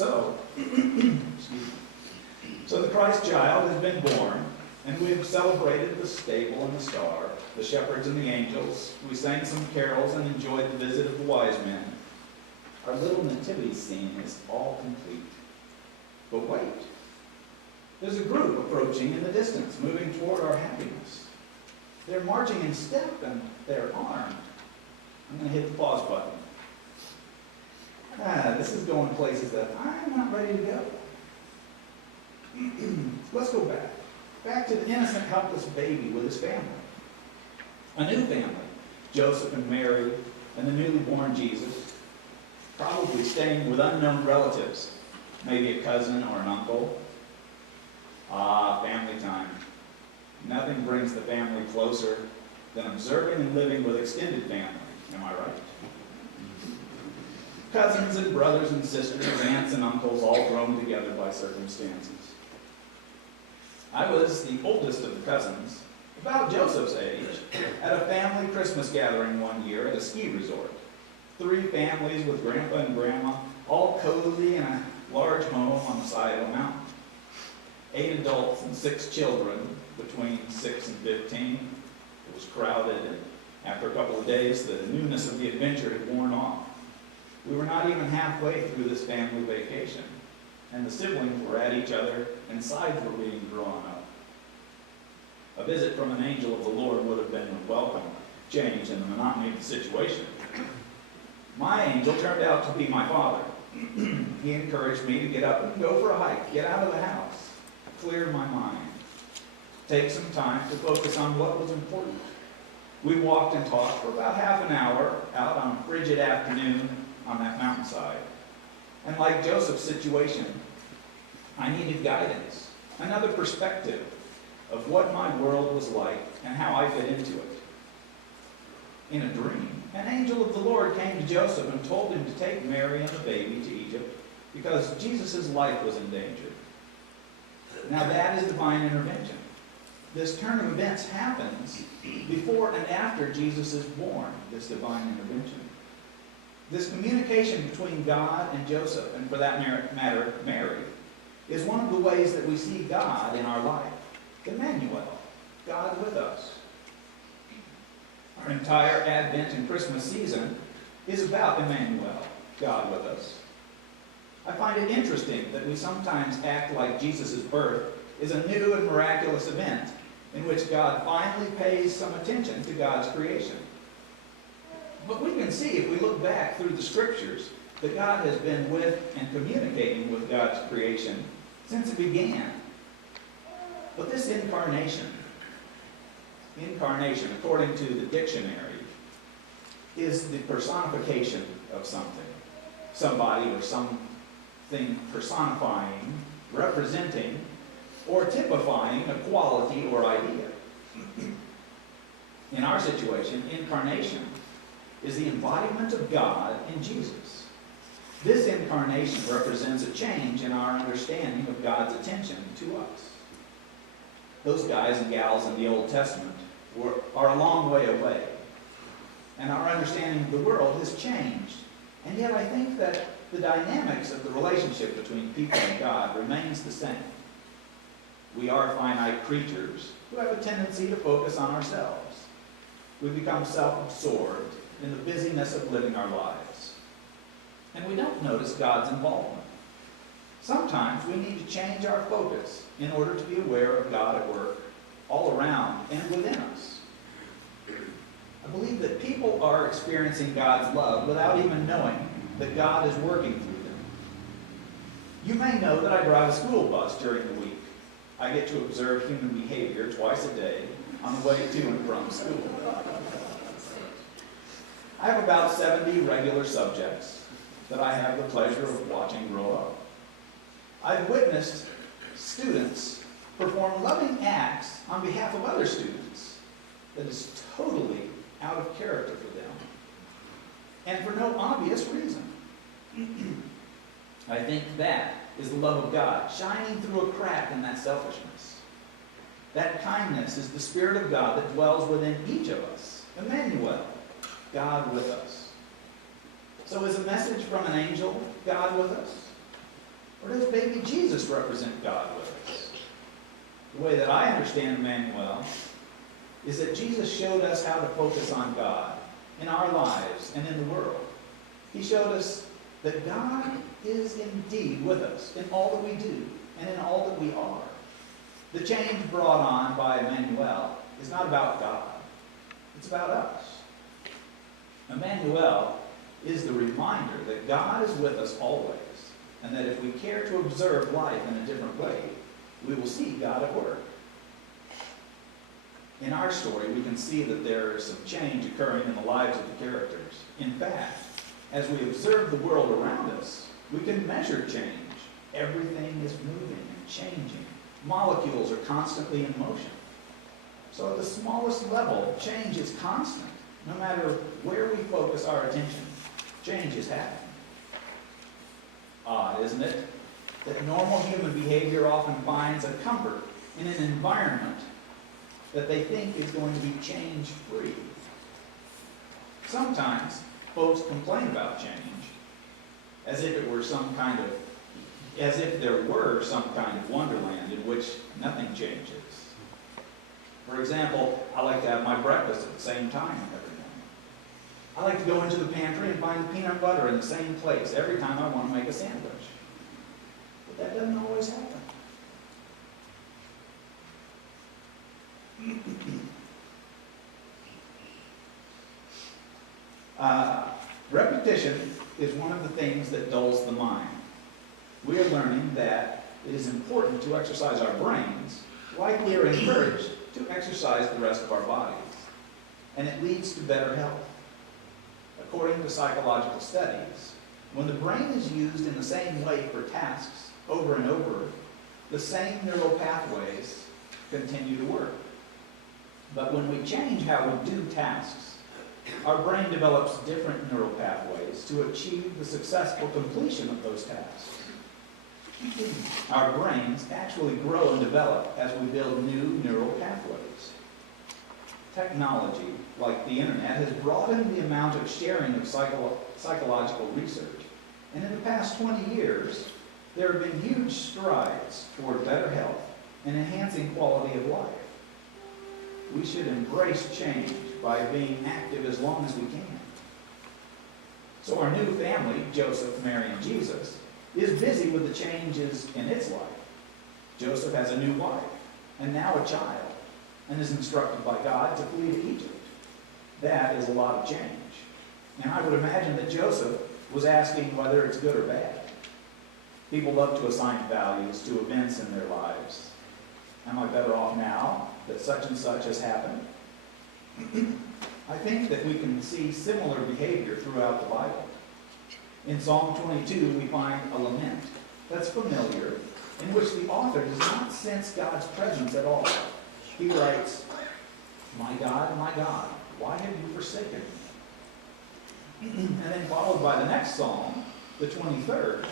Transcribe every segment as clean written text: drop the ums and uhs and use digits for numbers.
So, excuse me. So the Christ child has been born, and we have celebrated the stable and the star, the shepherds and the angels. We sang some carols and enjoyed the visit of the wise men. Our little nativity scene is all complete. But wait, there's a group approaching in the distance, moving toward our happiness. They're marching in step and they're armed. I'm going to hit the pause button. This is going places that I'm not ready to go. Let's go back. Back to the innocent, helpless baby with his family. A new family. Joseph and Mary and the newly born Jesus. Probably staying with unknown relatives. Maybe a cousin or an uncle. Family time. Nothing brings the family closer than observing and living with extended family. Am I right? Cousins and brothers and sisters, aunts and uncles, all thrown together by circumstances. I was the oldest of the cousins, about Joseph's age, at a family Christmas gathering one year at a ski resort. 3 families with grandpa and grandma, all cozy in a large home on the side of a mountain. 8 adults and 6 children between 6 and 15. It was crowded, and after a couple of days, the newness of the adventure had worn off. We were not even halfway through this family vacation, and the siblings were at each other, and sides were being drawn up. A visit from an angel of the Lord would have been a welcome change in the monotony of the situation. My angel turned out to be my father. He encouraged me to get up and go for a hike, get out of the house, clear my mind, take some time to focus on what was important. We walked and talked for about half an hour out on a frigid afternoon on that mountainside. And like Joseph's situation, I needed guidance, another perspective of what my world was like and how I fit into it. In a dream, an angel of the Lord came to Joseph and told him to take Mary and the baby to Egypt because Jesus' life was in danger. Now that is divine intervention. This turn of events happens before and after Jesus is born, this divine intervention. This communication between God and Joseph, and for that matter, Mary, is one of the ways that we see God in our life. Emmanuel, God with us. Our entire Advent and Christmas season is about Emmanuel, God with us. I find it interesting that we sometimes act like Jesus' birth is a new and miraculous event in which God finally pays some attention to God's creation. But we can see, if we look back through the Scriptures, that God has been with and communicating with God's creation since it began. But this incarnation, according to the dictionary, is the personification of something. Somebody or something personifying, representing, or typifying a quality or idea. In our situation, incarnation is the embodiment of God in Jesus. This incarnation represents a change in our understanding of God's attention to us. Those guys and gals in the Old Testament are a long way away, and our understanding of the world has changed. And yet I think that the dynamics of the relationship between people and God remains the same. We are finite creatures who have a tendency to focus on ourselves. We become self-absorbed in the busyness of living our lives. And we don't notice God's involvement. Sometimes we need to change our focus in order to be aware of God at work all around and within us. I believe that people are experiencing God's love without even knowing that God is working through them. You may know that I drive a school bus during the week. I get to observe human behavior twice a day on the way to and from school. I have about 70 regular subjects that I have the pleasure of watching grow up. I've witnessed students perform loving acts on behalf of other students that is totally out of character for them, and for no obvious reason. I think that is the love of God shining through a crack in that selfishness. That kindness is the Spirit of God that dwells within each of us. Emmanuel, God with us. So is a message from an angel God with us? Or does baby Jesus represent God with us? The way that I understand Emmanuel is that Jesus showed us how to focus on God in our lives and in the world. He showed us that God is indeed with us in all that we do and in all that we are. The change brought on by Emmanuel is not about God. It's about us. Emmanuel is the reminder that God is with us always, and that if we care to observe life in a different way, we will see God at work. In our story, we can see that there is some change occurring in the lives of the characters. In fact, as we observe the world around us, we can measure change. Everything is moving and changing. Molecules are constantly in motion. So at the smallest level, change is constant. No matter where we focus our attention, change is happening. Odd, isn't it, that normal human behavior often finds a comfort in an environment that they think is going to be change-free. Sometimes folks complain about change as if there were some kind of wonderland in which nothing changes. For example, I like to have my breakfast at the same time every morning. I like to go into the pantry and find the peanut butter in the same place every time I want to make a sandwich. But that doesn't always happen. Repetition is one of the things that dulls the mind. We are learning that it is important to exercise our brains like we are encouraged to exercise the rest of our bodies. And it leads to better health. According to psychological studies, when the brain is used in the same way for tasks over and over, the same neural pathways continue to work. But when we change how we do tasks, our brain develops different neural pathways to achieve the successful completion of those tasks. Our brains actually grow and develop as we build new neural pathways. Technology, like the internet, has broadened the amount of sharing of psychological research. And in the past 20 years, there have been huge strides toward better health and enhancing quality of life. We should embrace change by being active as long as we can. So our new family, Joseph, Mary, and Jesus, is busy with the changes in its life. Joseph has a new wife, and now a child, and is instructed by God to flee to Egypt. That is a lot of change. And I would imagine that Joseph was asking whether it's good or bad. People love to assign values to events in their lives. Am I better off now that such and such has happened? I think that we can see similar behavior throughout the Bible. In Psalm 22, we find a lament that's familiar, in which the author does not sense God's presence at all. He writes, my God, why have you forsaken me?" And then followed by the next psalm, the 23rd,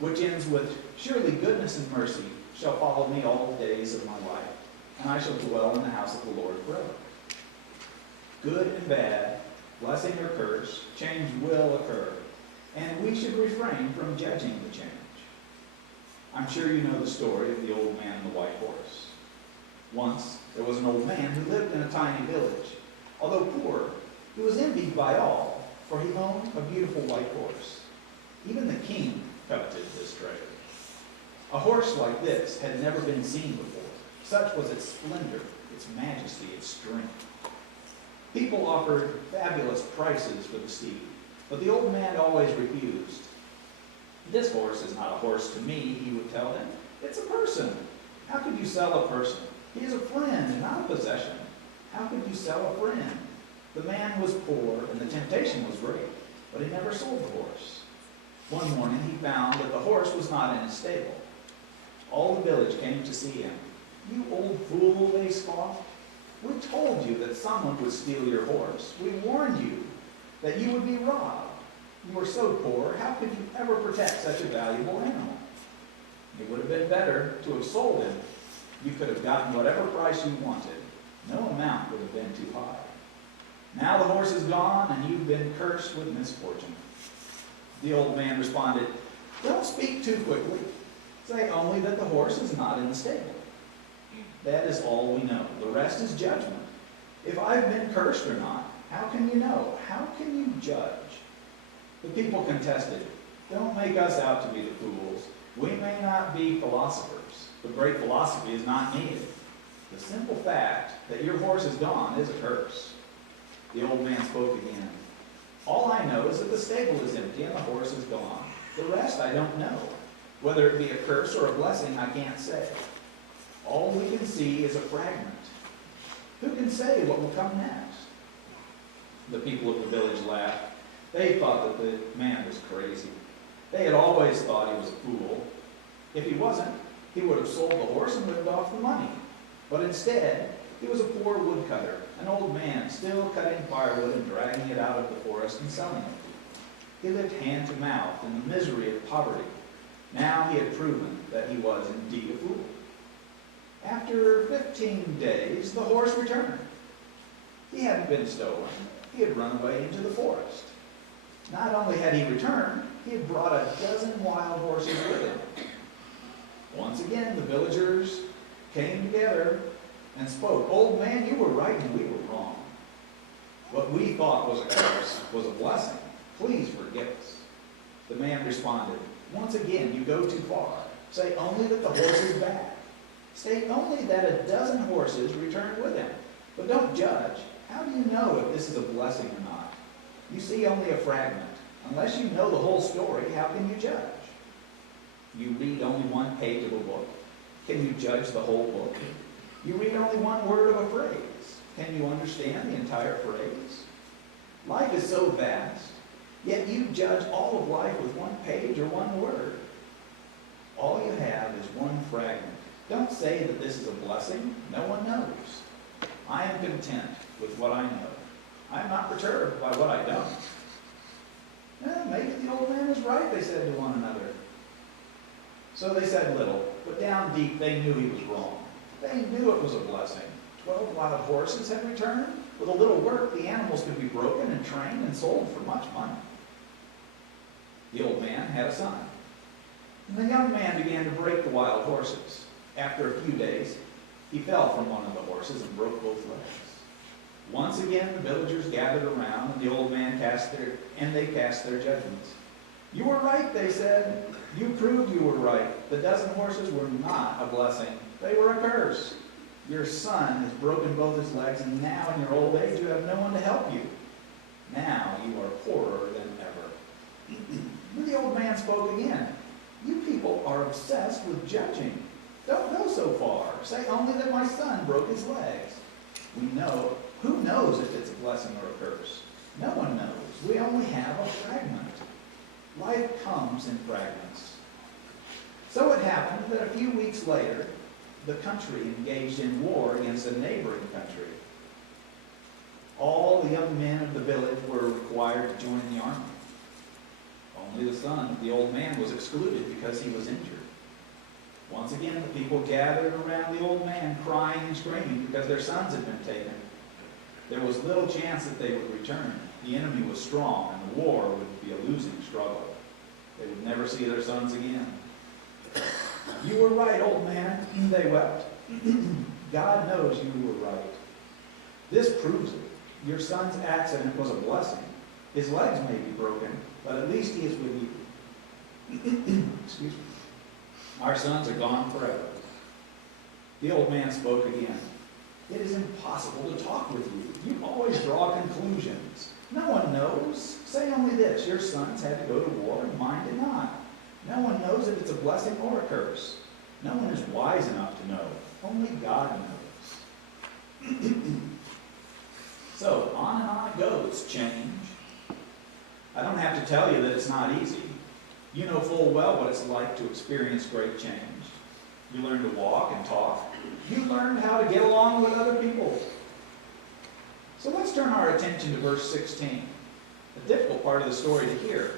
which ends with, "Surely goodness and mercy shall follow me all the days of my life, and I shall dwell in the house of the Lord forever." Good and bad, blessing or curse, change will occur, and we should refrain from judging the change. I'm sure you know the story of the old man and the white horse. Once, there was an old man who lived in a tiny village. Although poor, he was envied by all, for he owned a beautiful white horse. Even the king coveted this treasure. A horse like this had never been seen before. Such was its splendor, its majesty, its strength. People offered fabulous prices for the steed, but the old man always refused. "This horse is not a horse to me," he would tell them. "It's a person. How could you sell a person? He is a friend, not a possession. How could you sell a friend?" The man was poor, and the temptation was great, but he never sold the horse. One morning he found that the horse was not in his stable. All the village came to see him. "You old fool," they scoffed. "We told you that someone would steal your horse. We warned you that you would be robbed. You were so poor, how could you ever protect such a valuable animal? It would have been better to have sold him. You could have gotten whatever price you wanted. No amount would have been too high. Now the horse is gone, and you've been cursed with misfortune." The old man responded, "Don't speak too quickly. Say only that the horse is not in the stable. That is all we know. The rest is judgment. If I've been cursed or not, how can you know? How can you judge? The people contested, don't make us out to be the fools. We may not be philosophers, but great philosophy is not needed. The simple fact that your horse is gone is a curse. The old man spoke again. All I know is that the stable is empty and the horse is gone. The rest I don't know. Whether it be a curse or a blessing, I can't say. All we can see is a fragment. Who can say what will come next? The people of the village laughed. They thought that the man was crazy. They had always thought he was a fool. If he wasn't, he would have sold the horse and lived off the money. But instead, he was a poor woodcutter, an old man still cutting firewood and dragging it out of the forest and selling it. He lived hand to mouth in the misery of poverty. Now he had proven that he was indeed a fool. After 15 days, the horse returned. He hadn't been stolen. He had run away into the forest. Not only had he returned, he had brought a dozen wild horses with him. Once again, the villagers came together and spoke. Old man, you were right and we were wrong. What we thought was a curse was a blessing. Please forgive us. The man responded, once again, you go too far. Say only that the horse is back. State only that a dozen horses returned with him. But don't judge. How do you know if this is a blessing or not? You see only a fragment. Unless you know the whole story, how can you judge? You read only one page of a book. Can you judge the whole book? You read only one word of a phrase. Can you understand the entire phrase? Life is so vast, yet you judge all of life with one page or one word. All you have is one fragment. Don't say that this is a blessing. No one knows. I am content with what I know. I am not perturbed by what I don't. Well, maybe the old man was right, they said to one another. So they said little, but down deep they knew he was wrong. They knew it was a blessing. 12 wild horses had returned. With a little work, the animals could be broken and trained and sold for much money. The old man had a son. And the young man began to break the wild horses. After a few days, he fell from one of the horses and broke both legs. Once again, the villagers gathered around, and the old man cast their judgments. You were right, they said. You proved you were right. The dozen horses were not a blessing. They were a curse. Your son has broken both his legs, and now in your old age you have no one to help you. Now you are poorer than ever. But the old man spoke again. You people are obsessed with judging. Don't go so far. Say only that my son broke his legs. We know. Who knows if it's a blessing or a curse? No one knows. We only have a fragment. Life comes in fragments. So it happened that a few weeks later, the country engaged in war against a neighboring country. All the young men of the village were required to join the army. Only the son of the old man was excluded because he was injured. Once again, the people gathered around the old man, crying and screaming because their sons had been taken. There was little chance that they would return. The enemy was strong, and the war would be a losing struggle. They would never see their sons again. You were right, old man, they wept. God knows you were right. This proves it. Your son's accident was a blessing. His legs may be broken, but at least he is with you. Excuse me. Our sons are gone forever. The old man spoke again. It is impossible to talk with you. You always draw conclusions. No one knows. Say only this. Your sons had to go to war and mine did not. No one knows if it's a blessing or a curse. No one is wise enough to know. Only God knows. So, on and on it goes. Change. I don't have to tell you that it's not easy. You know full well what it's like to experience great change. You learn to walk and talk. You learn how to get along with other people. So let's turn our attention to verse 16. A difficult part of the story to hear.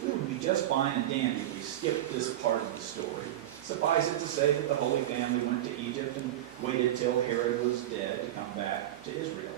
We would be just fine and dandy if we skipped this part of the story. Suffice it to say that the Holy Family went to Egypt and waited till Herod was dead to come back to Israel.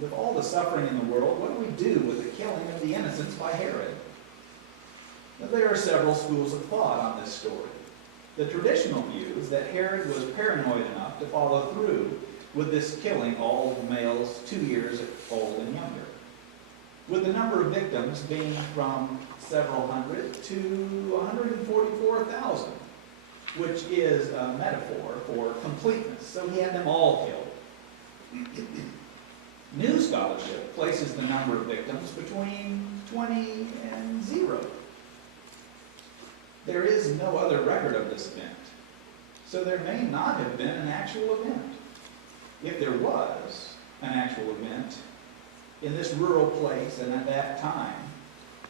With all the suffering in the world, what do we do with the killing of the innocents by Herod? Now, there are several schools of thought on this story. The traditional view is that Herod was paranoid enough to follow through with this killing all the males 2 years old and younger, with the number of victims being from several hundred to 144,000, which is a metaphor for completeness. So he had them all killed. New scholarship places the number of victims between 20 and 0. There is no other record of this event, so there may not have been an actual event. If there was an actual event in this rural place and at that time,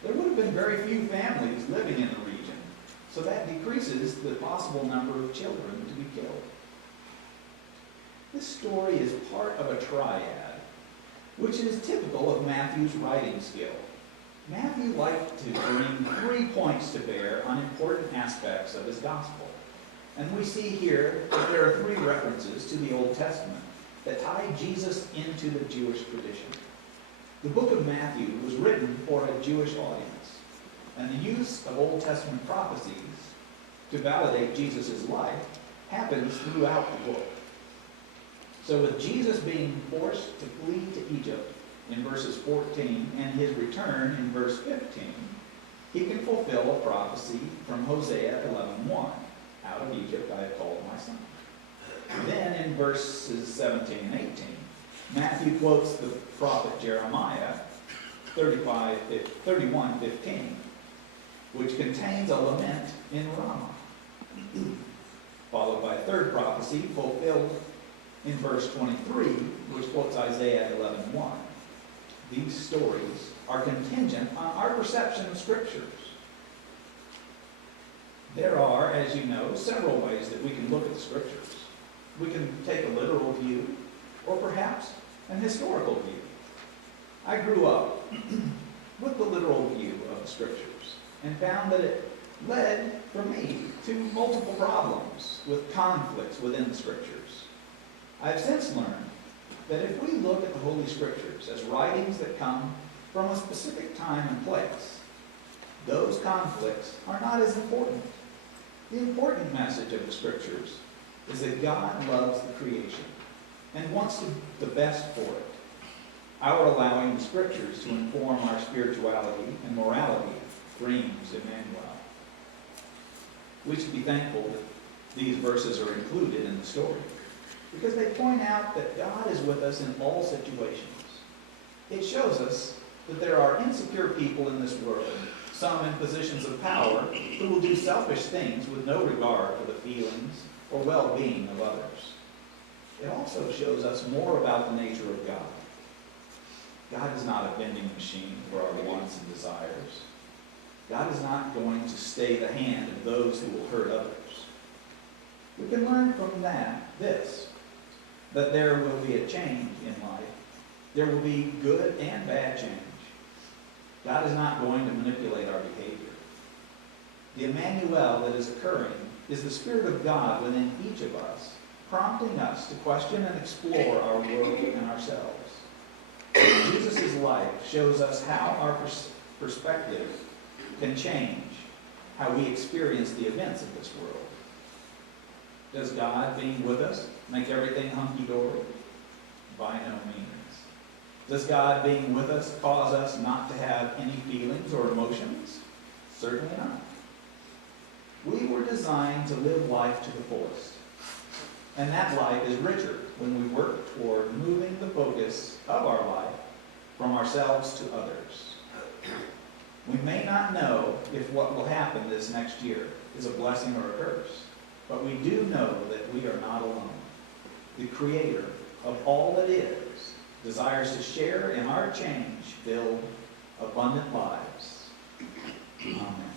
there would have been very few families living in the region, so that decreases the possible number of children to be killed. This story is part of a triad, which is typical of Matthew's writing skill. Matthew liked to bring 3 points to bear on important aspects of his gospel. And we see here that there are 3 references to the Old Testament that tie Jesus into the Jewish tradition. The book of Matthew was written for a Jewish audience, and the use of Old Testament prophecies to validate Jesus' life happens throughout the book. So with Jesus being forced to flee to Egypt in verses 14 and his return in verse 15, he can fulfill a prophecy from Hosea 11:1, out of Egypt I have called my son. Then in verses 17 and 18, Matthew quotes the prophet Jeremiah 31:15, which contains a lament in Ramah, followed by a third prophecy fulfilled in verse 23, which quotes Isaiah 11:1. These stories are contingent on our perception of Scriptures. There are, as you know, several ways that we can look at the Scriptures. We can take a literal view, or perhaps an historical view. I grew up with the literal view of the Scriptures and found that it led, for me, to multiple problems with conflicts within the Scriptures. I've since learned that if we look at the Holy Scriptures as writings that come from a specific time and place, those conflicts are not as important. The important message of the Scriptures is that God loves the creation and wants the best for it. Our allowing the Scriptures to inform our spirituality and morality brings Emmanuel. We should be thankful that these verses are included in the story, because they point out that God is with us in all situations. It shows us that there are insecure people in this world, some in positions of power, who will do selfish things with no regard for the feelings or well-being of others. It also shows us more about the nature of God. God is not a vending machine for our wants and desires. God is not going to stay the hand of those who will hurt others. We can learn from that that there will be a change in life. There will be good and bad change. God is not going to manipulate our behavior. The Emmanuel that is occurring is the Spirit of God within each of us, prompting us to question and explore our world and ourselves. Jesus' life shows us how our perspective can change how we experience the events of this world. Does God being with us make everything hunky-dory? By no means. Does God being with us cause us not to have any feelings or emotions? Certainly not. We were designed to live life to the fullest. And that life is richer when we work toward moving the focus of our life from ourselves to others. We may not know if what will happen this next year is a blessing or a curse, but we do know that we are not alone. The Creator of all that is desires to share in our change-filled, abundant lives. Amen.